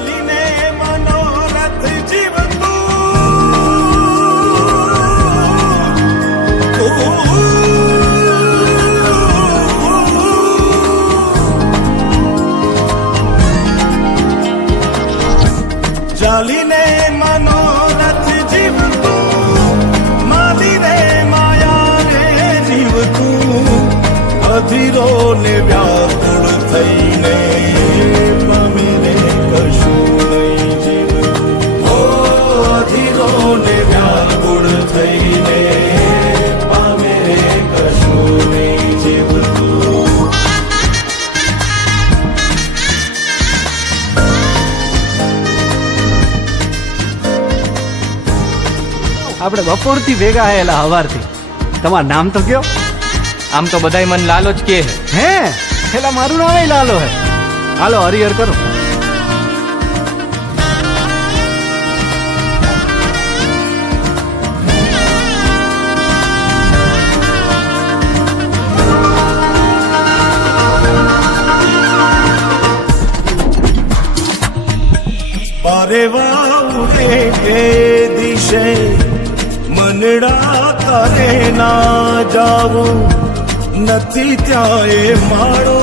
ચાલીને મનોરથ જીવતું ચાલીને મનોરથ જીવતું માલીને માયા રે જીવતું અધીરો ને વ્યાકુળ થઈને પામીને કશું નહીં જીવતું ઓ અધીરો ને વ્યાકુળ થઈને પામે કશું નહીં જીવતું. આપણે બપોરથી ભેગા હેલા હવારથી. તમારું નામ તો કયો? આમ તો બધાય મન લાલો જ કે હે હેલા મારું નામ લાલો હે. હાલો હરિહર કરો. પારે વાઉરે કે દિશે મનડા તારે ના જાવું નથી ત્યાં એ માળો